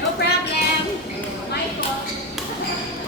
No problem. Michael.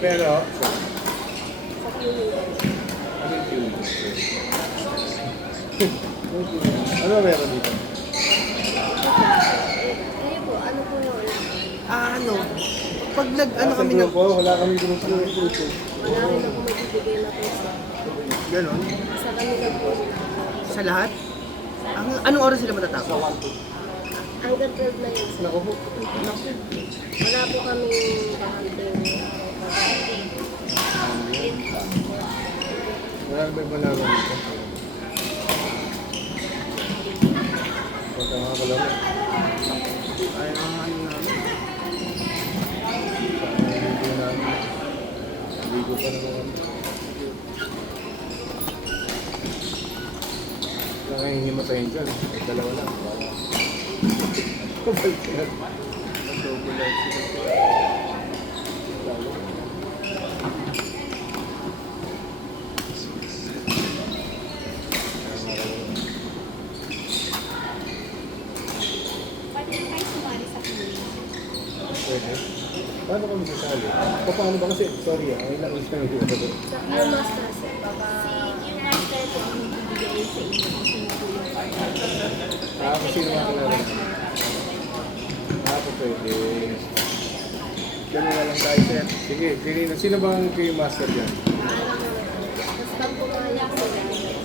Pero, Sa QU. ano yung ano meron dito? Ayun po, ano po yun? Ano? Pag ano kami Sa ng... grupo, wala kami grupo. Wala rin ako magbibigay na pesa. Ganon? Sa kanila po. Sa lahat? Anong oras sila matatapos? Hanggang 12 na yun. sir. Naku po. Wala po kaming bahante. Wala ba yung malaman dito? Punta nga ko lang. Ay, ano namin. Sana hindi namin. Ligo pa naman kami. Kaya hihimatayin dyan. May dalawa lang. Kabalik ka. Double lang sila. Pwede. Paano kami sasali? Paano ba kasi? Sorry ang ilang ulit kami dito. Sa Q Master, sir. Yung master po ang bibigay sa inyo kung sino po yung partner. Kasi naman kilala. Po pwede. Ganun na lang tayo, sir. Sige, sino bang kayo master dyan? Basta pumayag sila.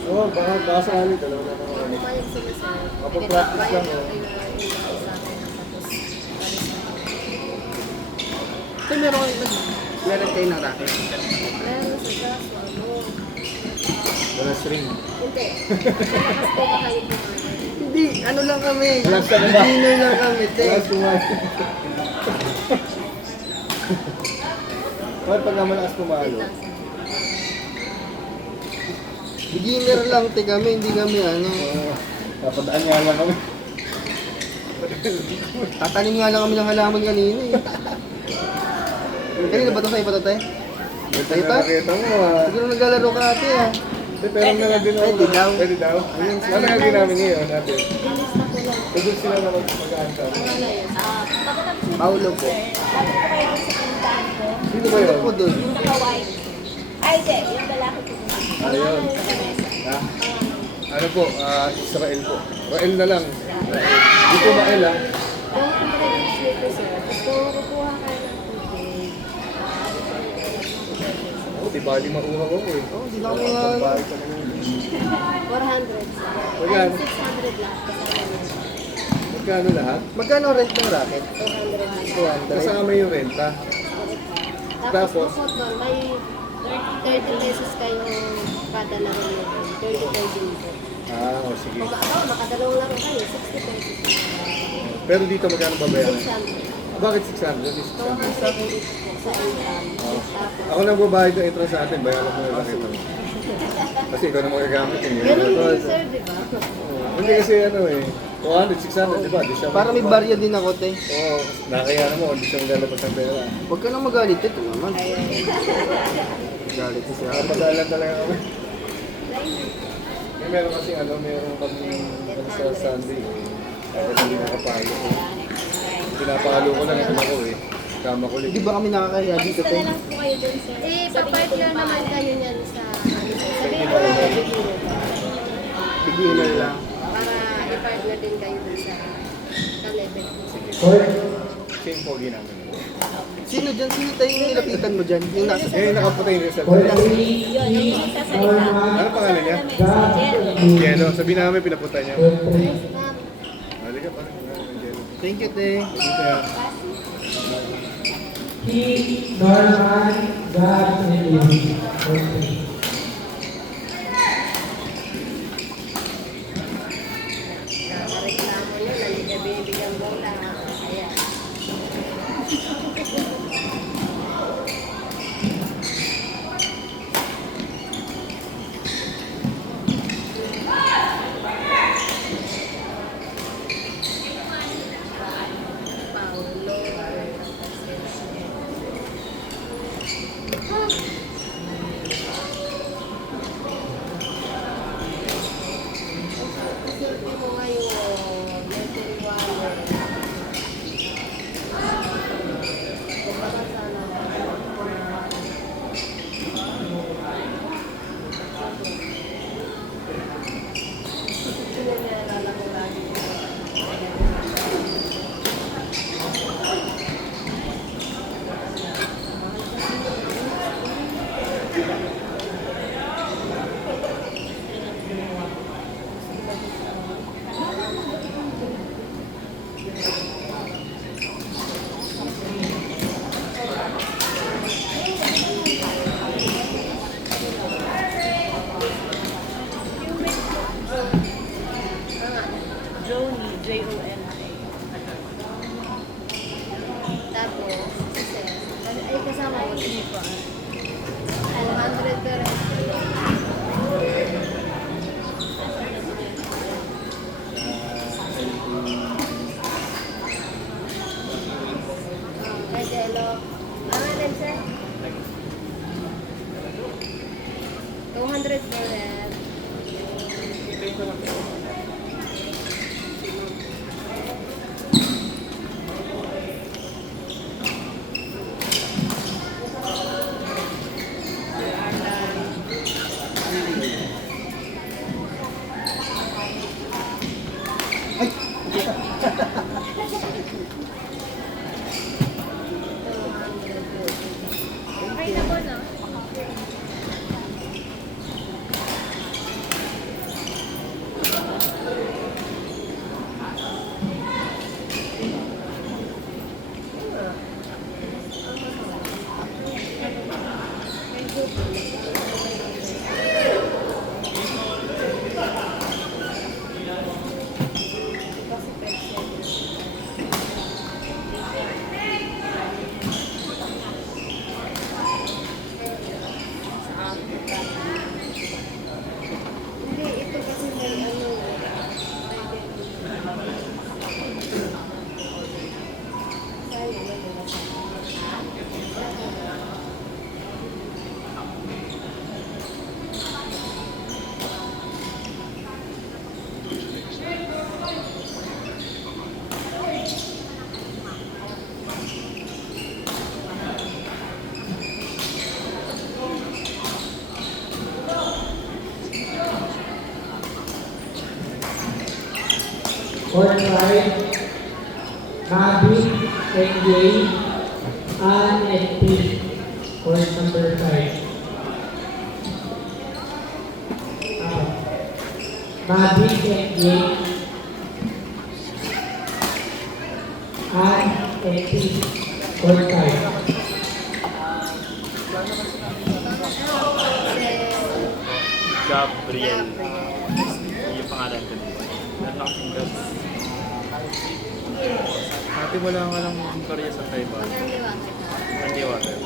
Oo, baka sakali. Dalawa na naman. Pumayag sila sa Kapag-practice lang, oh. Kaya meron kayo ng racket. Meron sa kaso, ano? Wala string. Hindi. Mas po ba kayo pumayag? Hindi, ano lang kami. Wala sa ba? Dinner lang kami, te. Wala sumali. Bakit pag naman as pumalo? Beginner lang, te kami. Hindi kami ano. Papadaan nga lang kami. Tatanim nga lang kami ng halaman kanina eh. Kanina ba ito sa iba to, te? Ito na nakita mo ah. Siguro naglalaro ka ate ah. Pero na lang din ako. Pwede daw. Pwede daw. Ano nga din namin ngayon natin? Ilista ko lang. Pwede sila na mag-aantay. Ano na yun? Pagkatapos yung Paulo po. dapat ko kayo dun sa pinuntahan ko. Sino ba Ano yun? po doon? Yung naka-white. Ay, hindi. Yung lalaki ko dun. Ayun. Sa mesa. Ha? Ano po, Israel po. Rael na lang. Hindi po Mael ah. 200 sleeper sir. Kung kukuha ka ng tubig, Oh, di bali mauhaw ako eh. Oh, di na kami nga. Pambayad ka naman. 400 sir. Magkano? Ay, 600 lang. Kasama niya. Magkano lahat? Magkano rent ng racket? 200. 200. Kasama yung renta. Tapos, Tapos? bukod doon, may 30 pesos kayong kada laro nyo. 30 dito. Ah, o sige. Kung makadalawang laro kayo, 60 pesos. Pero dito magkano babayaran? 600. Bakit 600? 280 sa income. Tapos, Ako nang babayad ng entrance sa atin, bayaran mo lang ito. Kasi ikaw na magagamit eh. ganun din sir, di ba? Oo. Hindi kasi ano eh, 200, 600, di ba? Di siya Para may barya din ako, te. Oo, nakakaya naman kung di siya maglalabas ng pera. Huwag ka nang magalit, ito naman. Ayun. Galit si Kaya Ate. pag-aalan talaga kami. Meron kasi ano, meron kami sa Sunday. Kaya hindi nakapalo ko. Pinapalo ko lang yung anak ko eh. Kama ko Di ulit. ba kami nakakahiya dito, te? po kayo dun sir. Eh, papartner naman kayo niyan sa sabihin mo na beginner. Beginner lang. Para i-partner din kayo dun sa ka-level. Same pogi namin. Sino dyan? Sino tayo yung nilapitan mo dyan? Yung nasa... Eh, nakapunta yung result. Yun, yung nagsasalita. Ano pangalan niya? Si Jeno. Sabi namin pinapunta niya. Ma'am, Halika pa. Jeno. Thank you, te. Dito yan. Norman, God, and you. reklamo nyo, nalika bibigyan bola. Ayan. Paulo. Silpi mo ngayon, Mercury Water. Kumbaga sana. Pinag-aalala ko lagi. Joni, J-O-N-I. Tapos, ay kasama ko si Nico. 200 per Hello. Ano din, sir? 200 per head. Ay, nako na. Kasi Court 5, Mavic, NJ, Ann, and Pete. Court number 5. Mavic, NJ, Ann, and Pete. Court 5. Gabriel. Yung pangalan ko dito. Nalaking gas. Ate, wala nga lang karya sa Taiwan. Hindi water.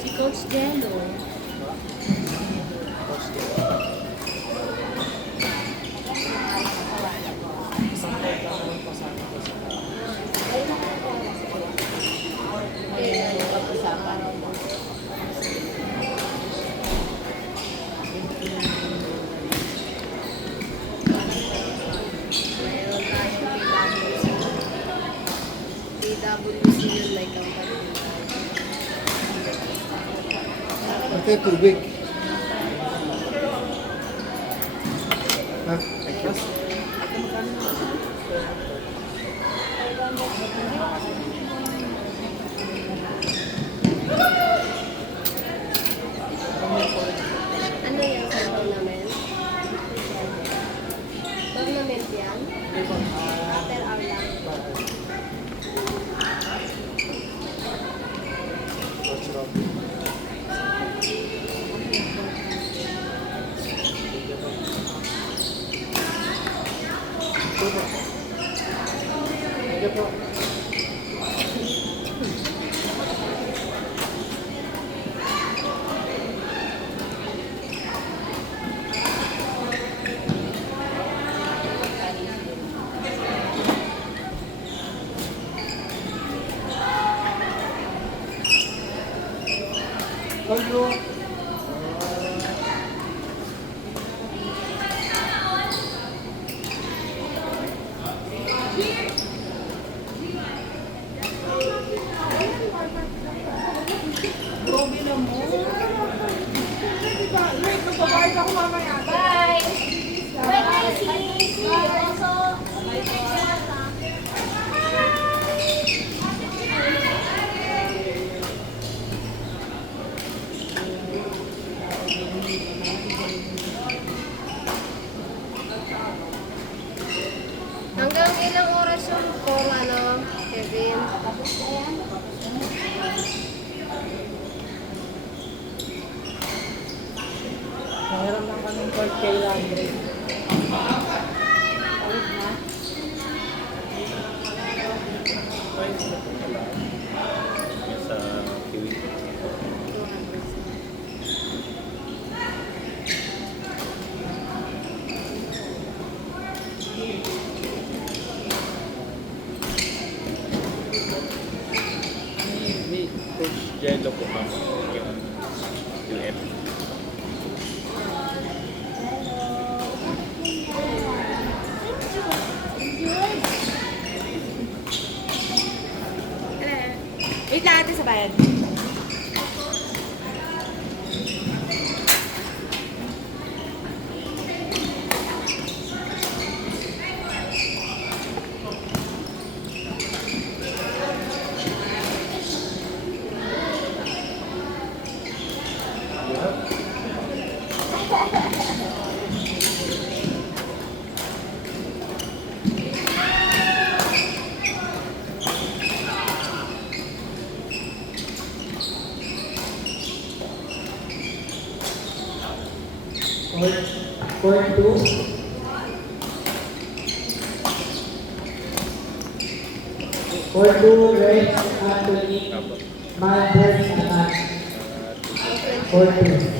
Si Coach Jello. PWC yun, like ang Ate, tubig. Ha? ano yan sa tournament? Tournament yan? After hour lang. Hanggang ilang oras yung call, ano, Kevin? Tapos na yan. Meron lang kaming court kay Landry. Sa Kiwi. Ni Coach Jello po ma'am. Yung UF. Wait lang natin sa bayan. Court 2. Court 2, Red Anthony, Malbert Anak. Court 2.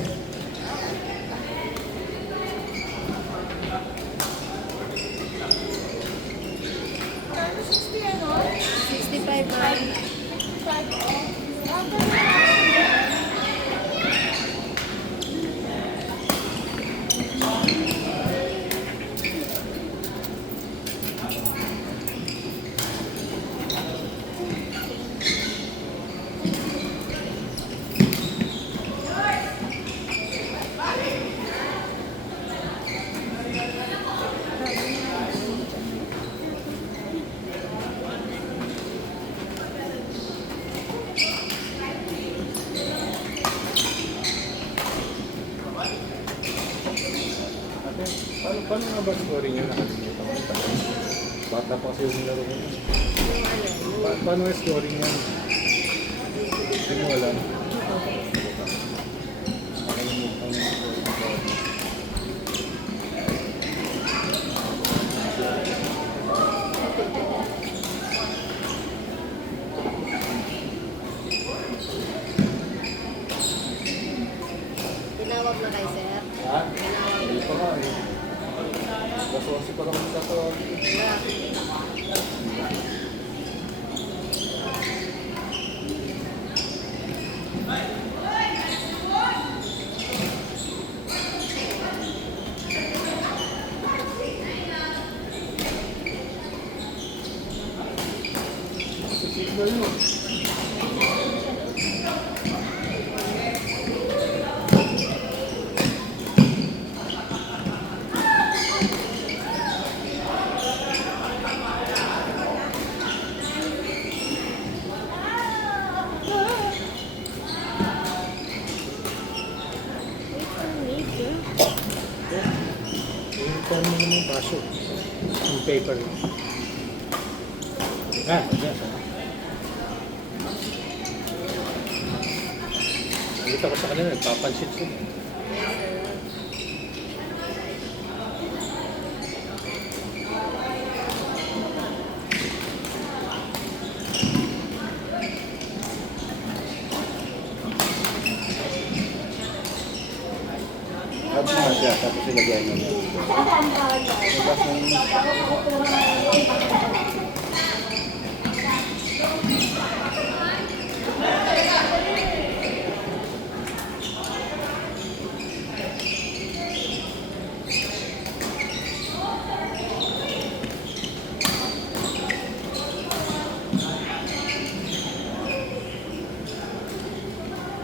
Paano nga ba scoring niya? Nakalimutan ko. Bata pa kasi yung laro ko. Yung ano, yung Paano nga scoring niya? Hindi mo alam. Nakalimutan ko yung scoring niya. tinawag na kay sir. Ha? Hindi pa nga eh. Kasi pa kami tatawag. Signal yun. Paano mo naman yung paso? Yung paper. Ah, yes. Nakita ko sa kanila, nagpapansit sila. Tapos na siya, tapos ilagay mo.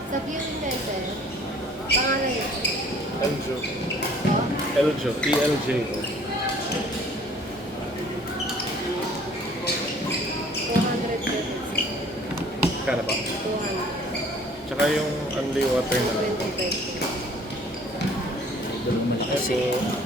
Sa viewing kayo sir, pangalan niya. Eljo. Oh, Eljo. ELJ. 200 pesos. Kaya ba? 200. Tsaka yung only water na. 25. Ito.